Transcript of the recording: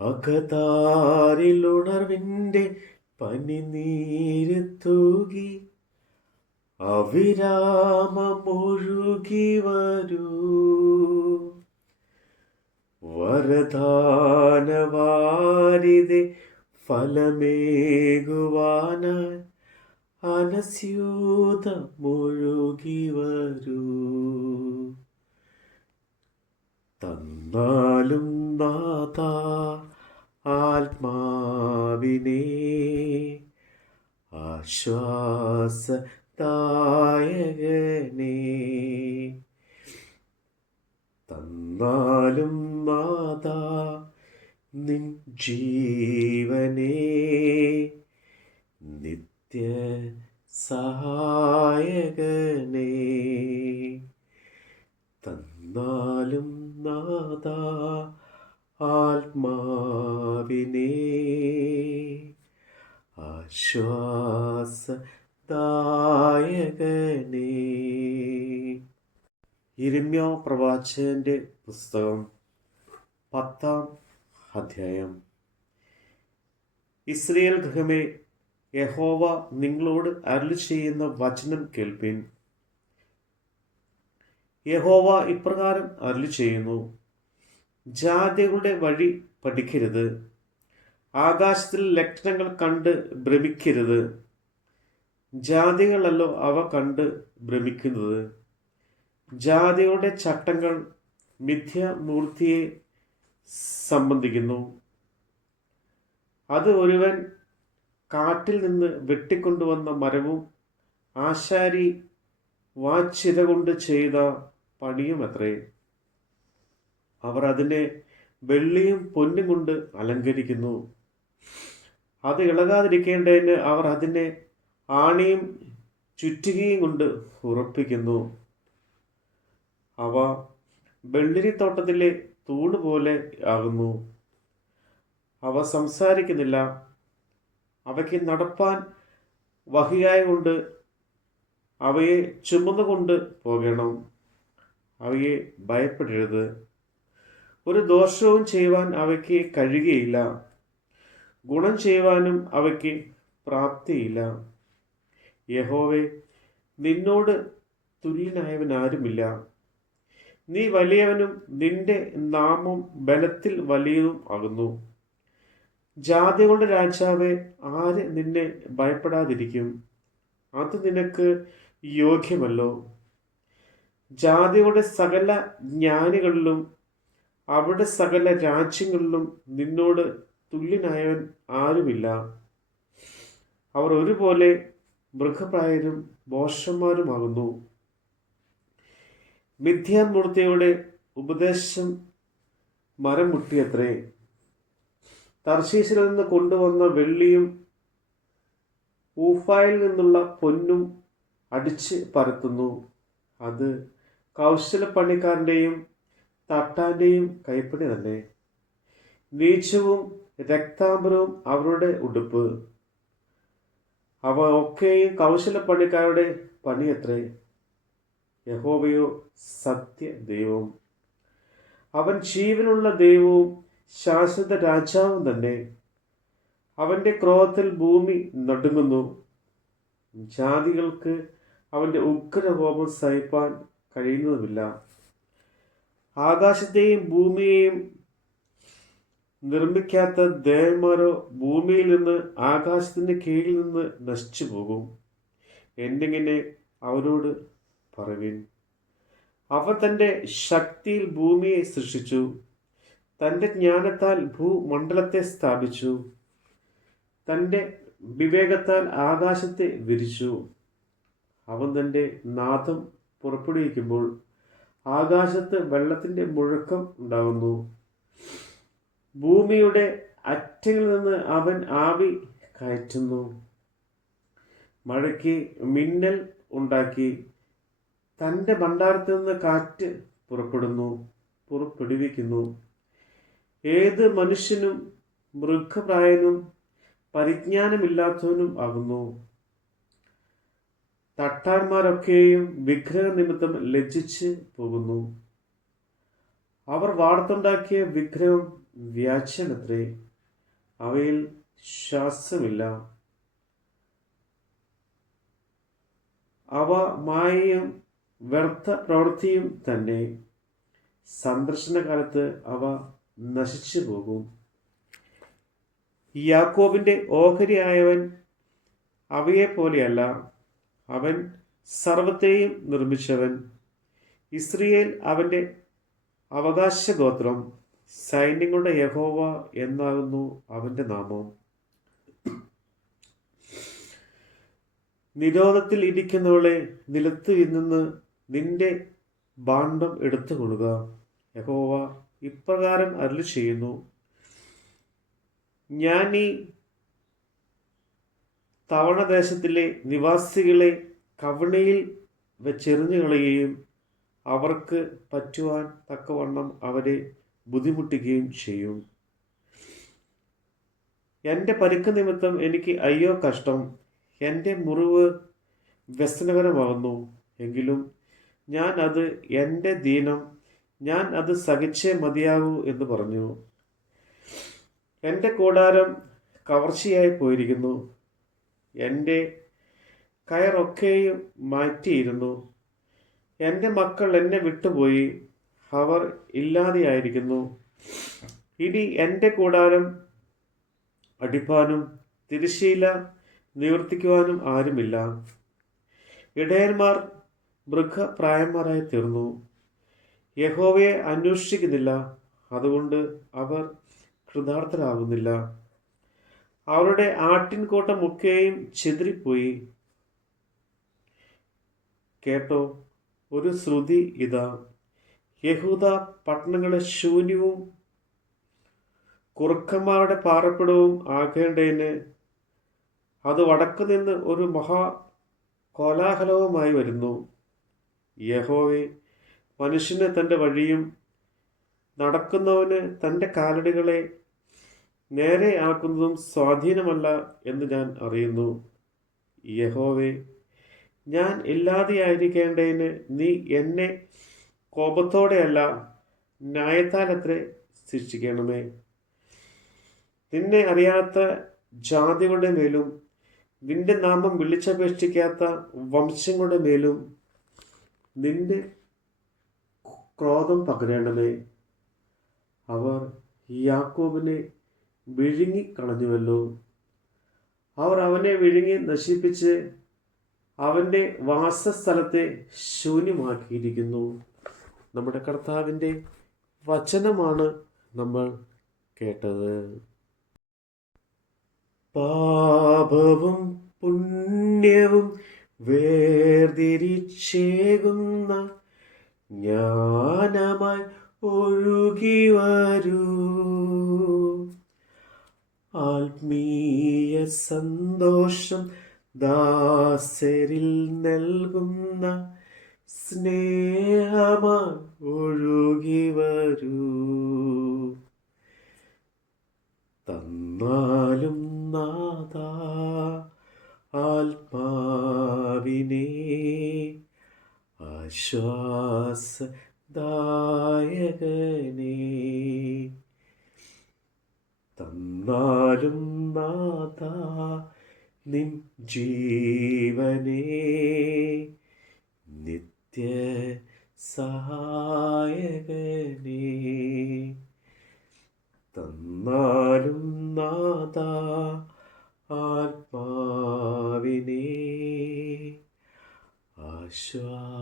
അകതാരിലുണർവിൻ്റെ പനിനീര് തൂകി അവിരാമമൊഴുകി വരൂ. വരദാനവാരിതെ ഫലമേകുവാനായി അനസ്യൂതമൊഴുകി വരൂ. തന്നാലും നാഥ ആത്മാവിനെ ആശ്വാസദായകനേ. തന്നാലും നാഥ നിൻ ജീവനേ നിത്യ സഹായകനേ. തന്നാലും നാഥ ആത്മാവിനെ ആശ്വാസദായകനേ. യിരെമ്യാ പ്രവാചകന്റെ പുസ്തകം 10-ാം അധ്യായം. ഇസ്രായേൽ ഗൃഹമേ, യഹോവ നിങ്ങളോട് അരുളി ചെയ്യുന്ന വചനം കേൾപ്പിൻ. യഹോവ ഇപ്രകാരം അരുളി ചെയ്യുന്നു: ജാതികളുടെ വഴി പഠിക്കരുത്, ആകാശത്തിൽ ലക്ഷണങ്ങൾ കണ്ട് ഭ്രമിക്കരുത്. ജാതികളല്ലോ അവ കണ്ട് ഭ്രമിക്കുന്നത്. ജാതികളുടെ ചട്ടങ്ങൾ മിഥ്യാമൂർത്തിയെ സംബന്ധിക്കുന്നു. അത് ഒരുവൻ കാട്ടിൽ നിന്ന് വെട്ടിക്കൊണ്ടുവന്ന മരവും ആശാരി വാച്ചിര കൊണ്ട് ചെയ്ത പണിയുമത്രേ. അവർ അതിനെ വെള്ളിയും പൊന്നും കൊണ്ട് അലങ്കരിക്കുന്നു. അത് ഇളകാതിരിക്കേണ്ടതിന് അവർ അതിനെ ആണിയും ചുറ്റികയും കൊണ്ട് ഉറപ്പിക്കുന്നു. അവ വെള്ളിരിത്തോട്ടത്തിലെ തൂണ് പോലെ ആകുന്നു. അവ സംസാരിക്കുന്നില്ല. അവയ്ക്ക് നടപ്പാൻ വഹിയായകൊണ്ട് അവയെ ചുമന്നുകൊണ്ട് പോകണം. അവയെ ഭയപ്പെടരുത്. ഒരു ദോഷവും ചെയ്യുവാൻ അവയ്ക്ക് കഴിയുകയില്ല. ഗുണം ചെയ്യുവാനും അവയ്ക്ക് പ്രാപ്തിയില്ല. യഹോവേ, നിന്നോട് തുല്യനായവനാരുമില്ല. നീ വലിയവനും നിന്റെ നാമം ബലത്തിൽ വലിയതും ആകുന്നു. ജാതികളുടെ രാജാവേ, ആര് നിന്നെ ഭയപ്പെടാതിരിക്കും? അത് നിനക്ക് യോഗ്യമല്ലോ. ജാതികളുടെ സകല ജ്ഞാനികളിലും അവരുടെ സകല രാജ്യങ്ങളിലും നിന്നോട് തുല്യനായവൻ ആരുമില്ല. അവർ ഒരുപോലെ മൃഗപ്രായരും ഭോഷന്മാരുമാകുന്നു. മിഥ്യാമൂർത്തിയുടെ ഉപദേശം മരം മുട്ടിയത്രേ. തർശീശിൽ നിന്ന് കൊണ്ടുവന്ന വെള്ളിയും ഊഫായിൽ നിന്നുള്ള പൊന്നും അടിച്ച് പരത്തുന്നു. അത് കൗശലപ്പണിക്കാരൻ്റെയും തട്ടാൻ്റെയും കൈപ്പണി തന്നെ. നീച്ചവും രക്താംബരവും അവരുടെ ഉടുപ്പ്. അവ ഒക്കെയും കൗശലപ്പണിക്കാരുടെ പണിയത്രേ. യഹോവയോ സത്യ ദൈവം, അവൻ ജീവനുള്ള ദൈവവും ശാശ്വത രാജാവും തന്നെ. അവന്റെ ക്രോധത്തിൽ ഭൂമി നടുങ്ങുന്നു. ജാതികൾക്ക് അവന്റെ ഉഗ്രകോപം സഹിപ്പാൻ കഴിയുന്നതുമില്ല. ആകാശത്തെയും ഭൂമിയെയും നിർമ്മിക്കാത്ത ദേവന്മാരോ ഭൂമിയിൽ നിന്ന് ആകാശത്തിന്റെ കീഴിൽ നിന്ന് നശിച്ചു പോകും എന്നിങ്ങനെ അവരോട് പറയുവിൻ. അവൻ തന്റെ ശക്തിയിൽ ഭൂമിയെ സൃഷ്ടിച്ചു. തന്റെ ജ്ഞാനത്താൽ ഭൂമണ്ഡലത്തെ സ്ഥാപിച്ചു. തന്റെ വിവേകത്താൽ ആകാശത്തെ വിരിച്ചു. അവൻ തന്റെ നാദം പുറപ്പെടുവിക്കുമ്പോൾ ആകാശത്ത് വെള്ളത്തിന്റെ മുഴക്കം ഉണ്ടാകുന്നു. ഭൂമിയുടെ അറ്റങ്ങളിൽ നിന്ന് അവൻ ആവി കയറ്റുന്നു. മഴയ്ക്ക് മിന്നൽ ഉണ്ടാക്കി. തൻ്റെ ഭണ്ഡാരത്തിൽ നിന്ന് കാറ്റ് പുറപ്പെടുവിക്കുന്നു. ഏത് മനുഷ്യനും മൃഗപ്രായനും പരിജ്ഞാനമില്ലാത്തവനും ആകുന്നു. തട്ടാന്മാരൊക്കെയും വിഗ്രഹ നിമിത്തം ലജ്ജിച്ച് പോകുന്നു. അവർ വാർത്തുണ്ടാക്കിയ വിഗ്രഹം വ്യാജനത്രേ, അവയിൽ ശ്വാസമില്ല. അവ മായയും വ്യർത്ഥ പ്രവൃത്തിയും തന്നെ. സന്ദർശനകാലത്ത് അവ നശിച്ചു പോകും. യാക്കോബിന്റെ ഓഹരിയായവൻ അവയെപ്പോലെയല്ല, അവൻ സർവത്തെയും നിർമ്മിച്ചവൻ. ഇസ്രയേൽ അവന്റെ അവകാശഗോത്രം. സൈന്യങ്ങളുടെ യഹോവ എന്നാകുന്നു അവന്റെ നാമം. നിരോധത്തിൽ ഇരിക്കുന്നവളെ നിലത്ത് നിന്ന് നിന്റെ ഭാണ്ഡം എടുത്തുകൊള്ളുക. യഹോവ ഇപ്രകാരം അരുളി ചെയ്യുന്നു: ഞാൻ ഈ തവണദേശത്തിലെ നിവാസികളെ കവണിയിൽ വെച്ചെറിഞ്ഞു കളയുകയും അവർക്ക് പറ്റുവാൻ തക്കവണ്ണം അവരെ ബുദ്ധിമുട്ടിക്കുകയും ചെയ്യും. എൻ്റെ പരുക്ക് നിമിത്തം എനിക്ക് അയ്യോ കഷ്ടം. എൻ്റെ മുറിവ് വ്യസനകരമാകുന്നു. എങ്കിലും ഞാൻ അത് എൻ്റെ ദീനം, ഞാൻ അത് സഹിച്ചേ മതിയാകൂ എന്ന് പറഞ്ഞു. എൻ്റെ കൂടാരം കവർച്ചയായി പോയിരിക്കുന്നു. എൻ്റെ കയറൊക്കെയും മാറ്റിയിരുന്നു. എൻ്റെ മക്കൾ എന്നെ വിട്ടുപോയി, അവർ ഇല്ലാതെയായിരിക്കുന്നു. ഇനി എൻ്റെ കൂടാരം അടിപ്പാനും തിരശ്ശീല നിവർത്തിക്കുവാനും ആരുമില്ല. ഇടയന്മാർ മൃഗപ്രായന്മാരായി തീർന്നു, യഹോവയെ അന്വേഷിക്കുന്നില്ല. അതുകൊണ്ട് അവർ കൃതാർത്ഥരാകുന്നില്ല. അവരുടെ ആട്ടിൻകൂട്ടമൊക്കെയും ചിതറിപ്പോയി. കേട്ടോ, ഒരു ശ്രുതി ഇതാ. യഹൂദ പട്ടണങ്ങളെ ശൂന്യവും കുറുക്കന്മാരുടെ പാർപ്പിടവും ആകേണ്ടതിന് അത് വടക്കു നിന്ന് ഒരു മഹാ കോലാഹലവുമായി വരുന്നു. യഹോവേ, മനുഷ്യന് തൻ്റെ വഴിയും നടക്കുന്നവന് തൻ്റെ കാലടികളെ നേരെ ആക്കുന്നതും സ്വാധീനമല്ല എന്ന് ഞാൻ അറിയുന്നു. യഹോവേ, ഞാൻ ഇല്ലാതെയായിരിക്കേണ്ടതിന് നീ എന്നെ കോപത്തോടെയല്ല, ന്യായത്താലത്രേ ശിക്ഷിക്കണമേ. നിന്നെ അറിയാത്ത ജാതികളുടെ മേലും നിന്റെ നാമം വിളിച്ചപേക്ഷിക്കാത്ത വംശങ്ങളുടെ മേലും നിന്റെ ക്രോധം പകരണമേ. അവർ യാക്കോബിനെ വിഴുങ്ങിക്കളഞ്ഞുവല്ലോ. അവർ അവനെ വിഴുങ്ങി നശിപ്പിച്ച് അവൻ്റെ വാസസ്ഥലത്തെ ശൂന്യമാക്കിയിരിക്കുന്നു. നമ്മുടെ കർത്താവിൻ്റെ വചനമാണ് നമ്മൾ കേട്ടത്. പാപവും പുണ്യവും വേർതിരിച്ചേകുന്ന ജ്ഞാനമായി ഒഴുകി വരൂ. ആത്മീയ സന്തോഷം ദാസരിൽ നൽകുന്ന സ്നേഹമായി ഒഴുകി വരൂ. തന്നാലും നാഥ ആത്മാവിനെ ആശ്വാസദായകനേ. തന്നാലും നാഥ നിൻ ജീവനേ നിത്യ സഹായകനേ. തന്നാലും നാഥ ആത്മാവിനെ ആശ്വാസദായകനേ.